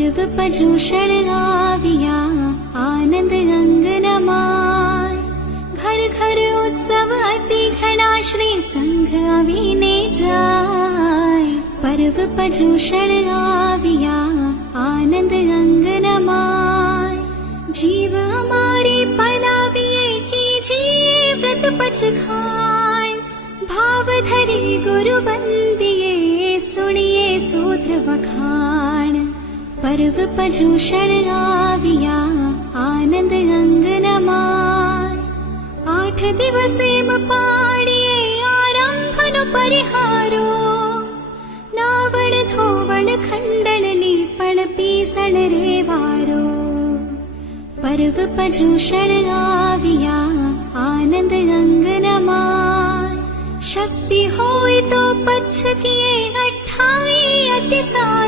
पर्व पजूषण आविया आनंद अंगन माय। घर घर उत्सव अति घना श्री संघ आवीने जाय। पर्व पजूषण आविया आनंद अंगन माय। जीव हमारे पलाविए कीजिए व्रत पचखान। भाव धरे गुरु वंदिए सुनिए सूत्र वखान। पर्व पजूषण आविया आनंद अंगन माय। 8 दिवसेम पाडिये आरंभनो परिहारो। नावण धोवण खंडन लीपण पीसण रेवारो। पर्व पजूषण आविया आनंद अंगन माय। शक्ति होय तो पच्छ किए 28 अति सारो।